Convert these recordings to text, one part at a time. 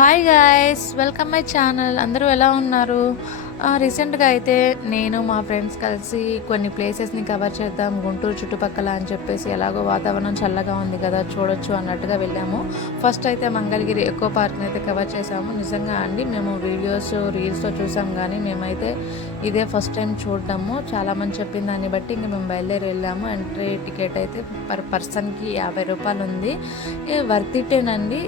Hi guys, welcome my channel. అందరూ ఎలా ఉన్నారు? రీసెంట్గా అయితే నేను మా ఫ్రెండ్స్ కలిసి కొన్ని ప్లేసెస్ని కవర్ చేద్దాం గుంటూరు చుట్టుపక్కల అని చెప్పేసి, ఎలాగో వాతావరణం చల్లగా ఉంది కదా చూడొచ్చు అన్నట్టుగా వెళ్ళాము. ఫస్ట్ అయితే మంగళగిరి ఎకో పార్క్ని అయితే కవర్ చేసాము. నిజంగా అండి, మేము వీడియోస్ రీల్స్లో చూసాం కానీ మేమైతే ఇదే ఫస్ట్ టైం చూడడము. చాలామంది చెప్పిన దాన్ని బట్టి ఇంక మేము బయలుదేరి వెళ్ళాము. ఎంట్రీ టికెట్ అయితే పర్ పర్సన్కి 50 రూపాయలు ఉంది. వర్తిట్టేనండి.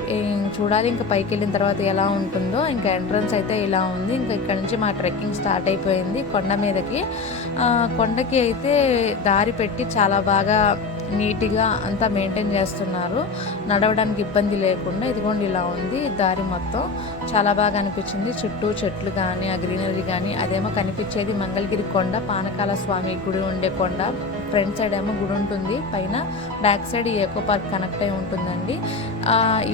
చూడాలి ఇంకా పైకి వెళ్ళిన తర్వాత ఎలా ఉంటుందో. ఇంకా ఎంట్రన్స్ అయితే ఇలా ఉంది. ఇంకా ఇక్కడ నుంచి మా ట్రెక్కింగ్ స్టార్ట్ అయిపోయింది కొండ మీదకి. కొండకి అయితే దారి పెట్టి చాలా బాగా నీట్గా అంతా మెయింటైన్ చేస్తున్నారు, నడవడానికి ఇబ్బంది లేకుండా. ఇదిగోండి ఇలా ఉంది దారి మొత్తం. చాలా బాగా అనిపించింది. చుట్టూ చెట్లు కానీ ఆ గ్రీనరీ కానీ. అదేమో కనిపించేది మంగళగిరి కొండ, పానకాల స్వామి గుడి ఉండే కొండ. ఫ్రంట్ సైడ్ ఏమో గుడి ఉంటుంది, పైన బ్యాక్ సైడ్ ఈ ఎకో పార్క్ కనెక్ట్ అయి ఉంటుందండి.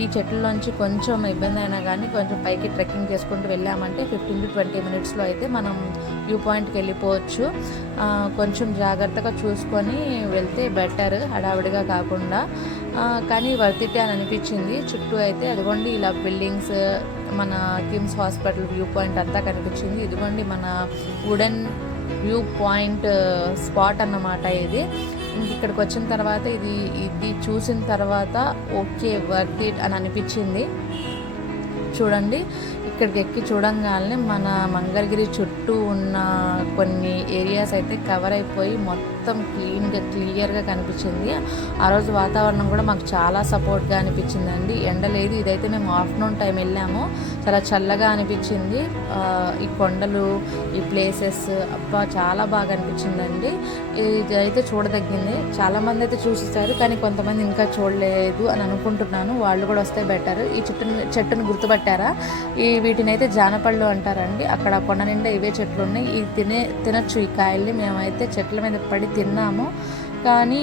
ఈ చెట్లలోంచి కొంచెం ఇబ్బంది అయినా కానీ కొంచెం పైకి ట్రెక్కింగ్ చేసుకుంటూ వెళ్ళామంటే 15 to 20 మినిట్స్లో అయితే మనం వ్యూ పాయింట్కి వెళ్ళిపోవచ్చు. కొంచెం జాగ్రత్తగా చూసుకొని వెళ్తే బెటర్, హడావిడిగా కాకుండా. కానీ వర్తిటే అని అనిపించింది. చుట్టూ అయితే అదిగోండి ఇలా బిల్డింగ్స్, మన కిమ్స్ హాస్పిటల్ వ్యూ పాయింట్ అంతా కనిపించింది. ఇదిగోండి మన వుడెన్ వ్యూ పాయింట్ స్పాట్ అన్నమాట ఇది. ఇక్కడికి వచ్చిన తర్వాత ఇది చూసిన తర్వాత ఓకే వర్త్ ఇట్ అని అనిపించింది. చూడండి, ఇక్కడికి ఎక్కి చూడంగానే మన మంగళగిరి చుట్టూ ఉన్న కొన్ని ఏరియాస్ అయితే కవర్ అయిపోయి మొత్తం క్లియర్గా కనిపించింది. ఆ రోజు వాతావరణం కూడా మాకు చాలా సపోర్ట్గా అనిపించిందండి. ఎండ లేదు. ఇదైతే మేము ఆఫ్టర్నూన్ టైం వెళ్ళాము. చాలా చల్లగా అనిపించింది. ఈ కొండలు, ఈ ప్లేసెస్ అబ్బా చాలా బాగా అనిపించిందండి. ఇది అయితే చూడదగ్గింది. చాలామంది అయితే చూసేసారు, కానీ కొంతమంది ఇంకా చూడలేదు అని అనుకుంటున్నాను. వాళ్ళు కూడా వస్తే బెటర్. ఈ చెట్టును గుర్తుపట్టారా? వీటిని అయితే జానపళ్ళు అంటారండి. అక్కడ కొండ నిండా ఇవే చెట్లు ఉన్నాయి. తినచ్చు ఈ కాయల్ని. మేమైతే చెట్ల మీద పడి తిన్నాము. కానీ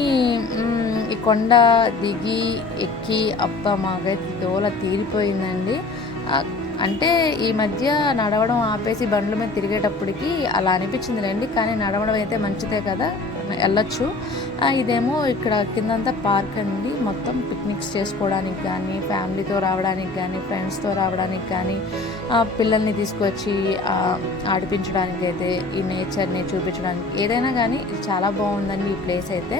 ఈ కొండ దిగి ఎక్కి అబ్బా మాకైతే దోల తీరిపోయిందండి. అంటే ఈ మధ్య నడవడం ఆపేసి బండ్ల మీద తిరిగేటప్పటికి అలా అనిపించిందిలేండి. కానీ నడవడం అయితే మంచిదే కదా, వెళ్ళొచ్చు. ఇదేమో ఇక్కడ కిందంతా పార్క్ అండి. మొత్తం పిక్నిక్స్ చేసుకోవడానికి కానీ, ఫ్యామిలీతో రావడానికి కానీ, ఫ్రెండ్స్తో రావడానికి కానీ, పిల్లల్ని తీసుకొచ్చి ఆడిపించడానికి అయితే, ఈ నేచర్ని చూపించడానికి, ఏదైనా కానీ ఇది చాలా బాగుందండి ఈ ప్లేస్ అయితే.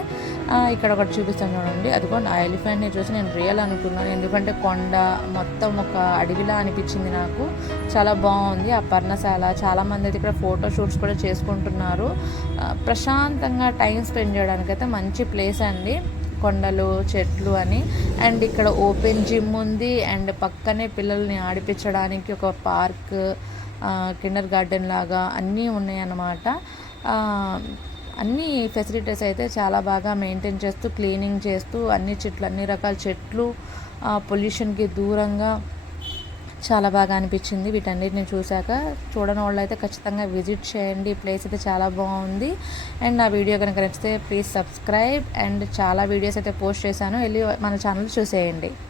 ఇక్కడ ఒకటి చూపిస్తాను చూడండి. అదిగోండి ఆ ఎలిఫెంట్ని చూసి నేను రియల్ అనుకున్నాను. ఎందుకంటే కొండ మొత్తం ఒక అడవిలా అనిపించింది నాకు. చాలా బాగుంది ఆ పర్ణశాల. చాలామంది అయితే ఇక్కడ ఫోటో షూట్స్ కూడా చేసుకుంటున్నారు. ప్రశాంతంగా టైం స్పెండ్ చేయడానికి అయితే మంచి ప్లేస్ అండి. కొండలు, చెట్లు అని. అండ్ ఇక్కడ ఓపెన్ జిమ్ ఉంది. అండ్ పక్కనే పిల్లల్ని ఆడిపించడానికి ఒక పార్క్, కిండర్ గార్డెన్ లాగా అన్నీ ఉన్నాయన్నమాట. అన్ని ఫెసిలిటీస్ అయితే చాలా బాగా మెయింటైన్ చేస్తూ, క్లీనింగ్ చేస్తూ, అన్ని రకాల చెట్లు, పొల్యూషన్కి దూరంగా చాలా బాగా అనిపించింది. వీటన్నిటిని చూశాక చూడని వాళ్ళు అయితే ఖచ్చితంగా విజిట్ చేయండి. ఈ ప్లేస్ అయితే చాలా బాగుంది. అండ్ నా వీడియో కనుక నచ్చితే ప్లీజ్ సబ్స్క్రైబ్. అండ్ చాలా వీడియోస్ అయితే పోస్ట్ చేశాను, వెళ్ళి మన ఛానల్ చూసేయండి.